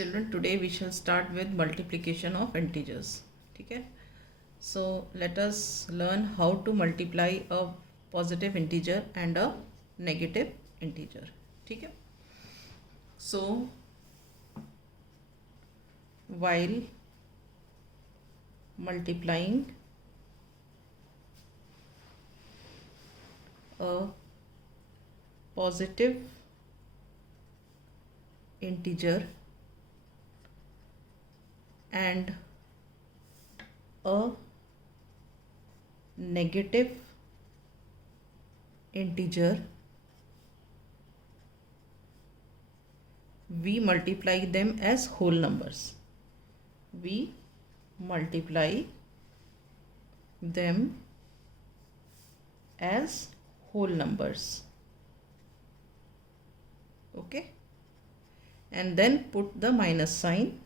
Children, today we shall start with multiplication of integers. ठीक है. So let us learn how to multiply a positive integer and a negative integer. ठीक है. So while multiplying a positive integer and a negative integer, we multiply them as whole numbers. We multiply them as whole numbers. Okay, and then put the minus sign,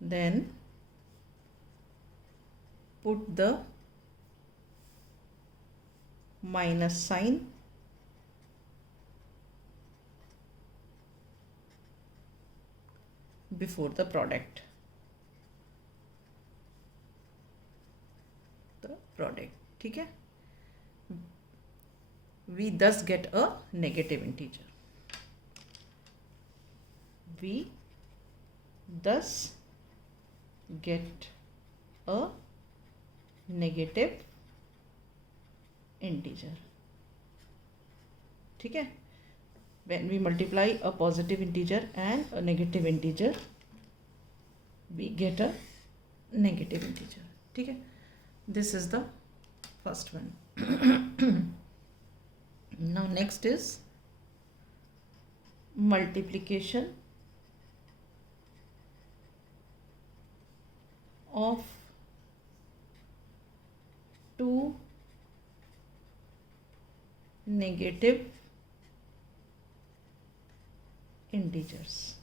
then put the minus sign before the product. ठीक है. We thus get a negative integer. We thus get a negative integer. ठीक है. When we multiply a positive integer and a negative integer, we get a negative integer. ठीक है. This is the first one. Now next is multiplication of two negative integers.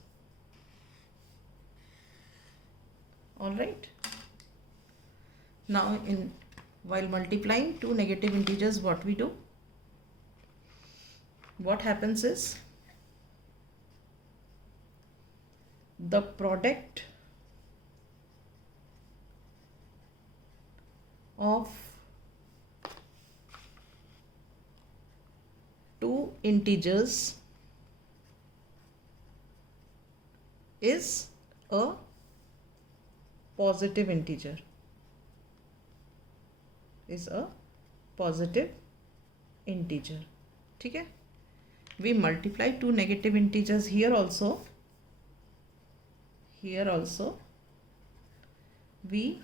All right. Now while multiplying two negative integers, what we do? What happens is the product of two integers is a positive integer. Is a positive integer. ठीक है. We multiply two negative integers here also. Here also we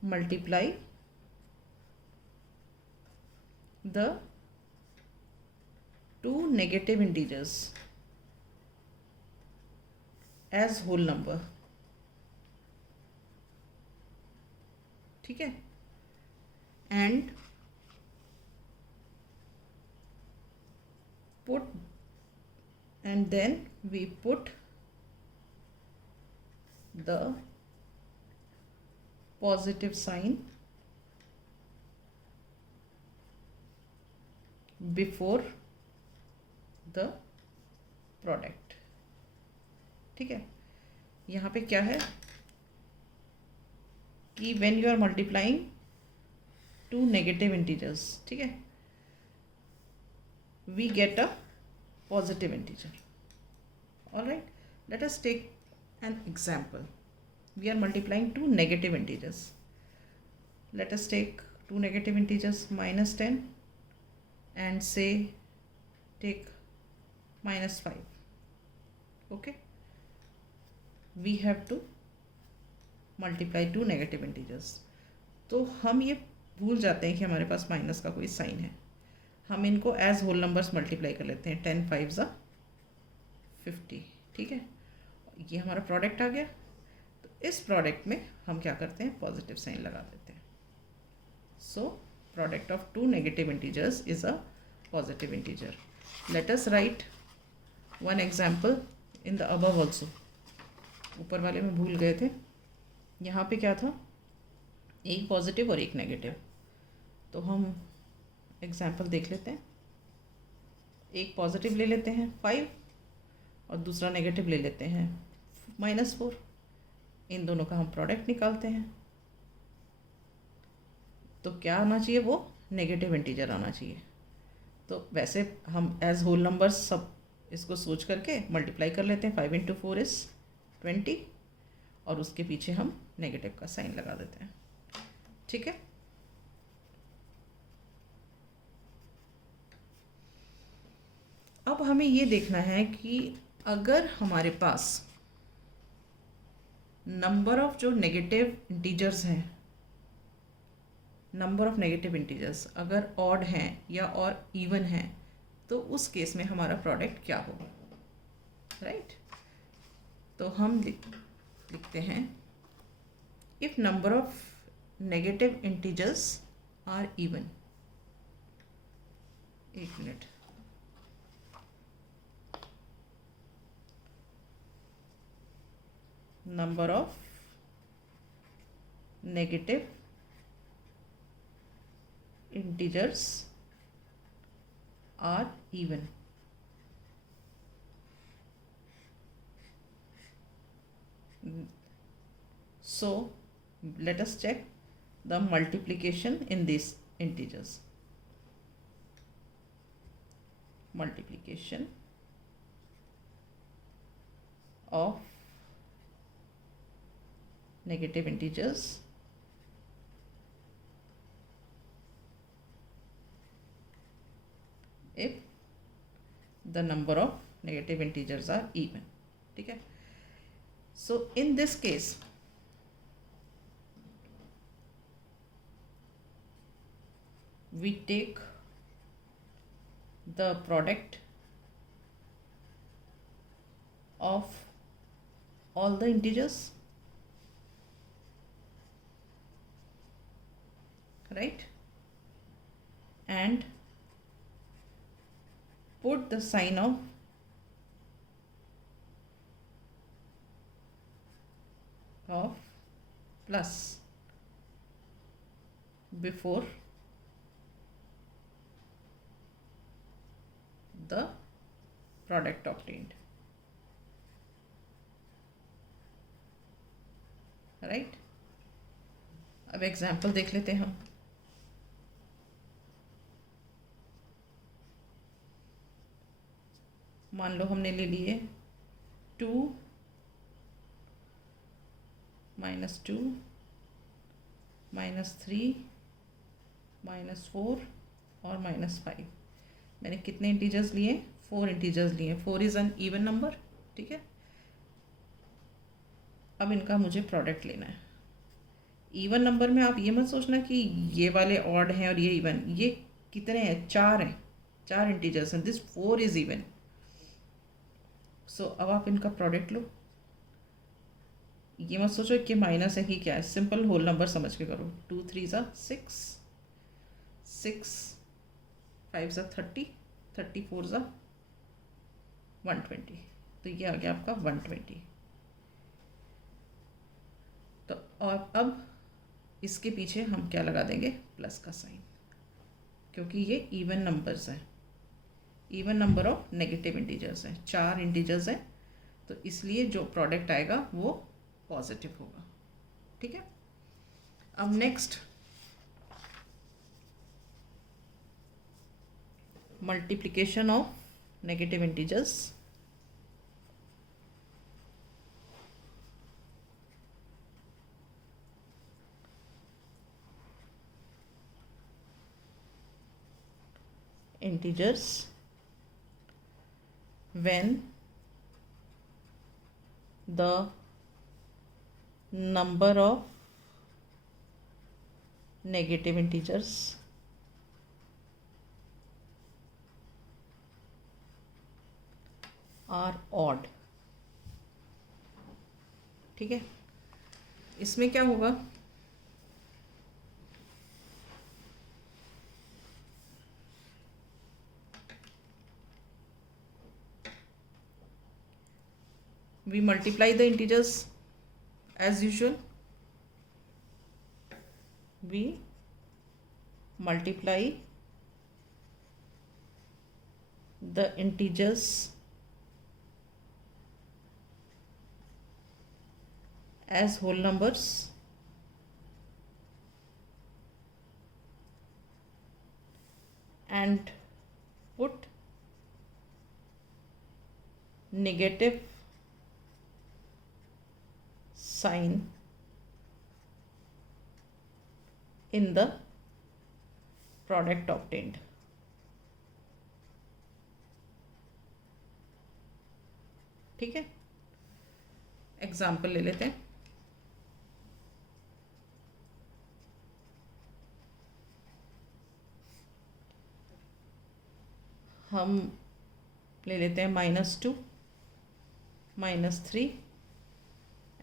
multiply the two negative integers as whole number. ठीक है. And then we put the positive sign before the product. ठीक है. यहाँ पे क्या है कि when you are multiplying two negative integers, ठीक है, we get a positive integer. All right. Let us take an example. We are multiplying two negative integers. Let us take two negative integers, minus 10 and say take minus 5. Okay. We have to multiply two negative integers. तो हम ये भूल जाते हैं कि हमारे पास माइनस का कोई साइन है. हम इनको एज होल नंबर्स मल्टीप्लाई कर लेते हैं. 10 5 ज़ा 50. ठीक है. ये हमारा प्रोडक्ट आ गया. तो इस प्रोडक्ट में हम क्या करते हैं, पॉजिटिव साइन लगा देते हैं. So product of two negative integers is a positive integer. Let us write one example in the above also. ऊपर वाले में भूल गए थे. यहाँ पे क्या था, एक पॉजिटिव और एक नेगेटिव. तो हम एग्जाम्पल देख लेते हैं. एक पॉजिटिव ले लेते हैं 5 और दूसरा नेगेटिव ले लेते हैं -4। इन दोनों का हम प्रोडक्ट निकालते हैं तो क्या आना चाहिए, वो नेगेटिव इंटीजर आना चाहिए। तो वैसे हम एज होल नंबर्स सब इसको सोच करके मल्टीप्लाई कर लेते हैं। 5 × 4 = 20 और उसके पीछे हम नेगेटिव का साइन लगा देते हैं। ठीक है, अब हमें ये देखना है कि अगर हमारे पास नंबर ऑफ जो नेगेटिव इंटीजर्स हैं, नंबर ऑफ नेगेटिव इंटीजर्स अगर ऑड हैं या और इवन हैं, तो उस केस में हमारा प्रोडक्ट क्या होगा, राइट। तो हम लिखते हैं if number of negative integers are even. एक minute, number of negative integers are even. So let us check the multiplication in these integers. Multiplication of negative integers if the number of negative integers are even. ठीक है, so in this case we take the product of all the integers, right, and put the sign of plus before the product obtained, right। अब एग्जाम्पल देख लेते हैं हम। मान लो हमने ले लिए 2 -2 -3 -4 और -5। मैंने कितने इंटीजर्स लिए, 4 इंटीजर्स लिए। 4 इज़ एन इवन नंबर, ठीक है। अब इनका मुझे प्रोडक्ट लेना है। इवन नंबर में आप ये मत सोचना कि ये वाले ऑड हैं और ये इवन। ये कितने हैं, 4 हैं, 4 इंटीजर्स हैं। दिस 4 इज़ इवन। सो अब आप इनका प्रोडक्ट लो। ये मत सोचो कि माइनस है कि क्या है, सिंपल होल नंबर समझ के करो। 2 3 6, 6 5 30, 34 120। तो ये आ गया आपका 120। तो और अब इसके पीछे हम क्या लगा देंगे, प्लस का साइन, क्योंकि ये इवन नंबर्स हैं। Even number of negative integers हैं, 4 इंटीजर्स हैं, तो इसलिए जो प्रोडक्ट आएगा वो पॉजिटिव होगा। ठीक है, अब next multiplication of negative integers. integers when the number of negative integers are odd। ठीक है, इसमें क्या होगा, we multiply the integers as usual। we multiply the integers as whole numbers and put negative sign in the product obtained. ठीक है, एग्जाम्पल ले लेते हैं. हम ले लेते हैं -2, -3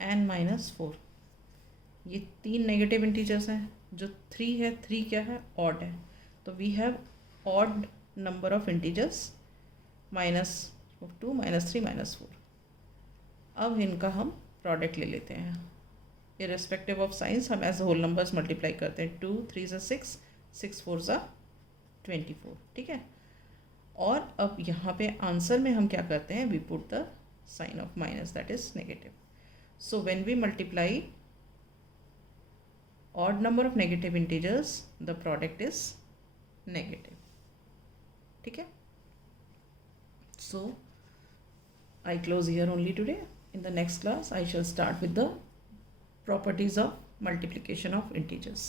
एंड -4. ये 3 नेगेटिव इंटीजर्स हैं. जो 3 है, 3 क्या है, ऑड है. तो we have odd number of integers, -2, -3, -4. अब इनका हम प्रोडक्ट ले लेते हैं. इर्रेस्पेक्टिव ऑफ साइंस हम एज होल नंबर्स मल्टीप्लाई करते हैं. 2 3 6, 6 4 24. ठीक है. और अब यहाँ पे आंसर में हम क्या करते हैं, we put the sign of minus, that is negative. So when we multiply odd number of negative integers, the product is negative. ठीक है. So I close here only today. In the next class I shall start with the properties of multiplication of integers.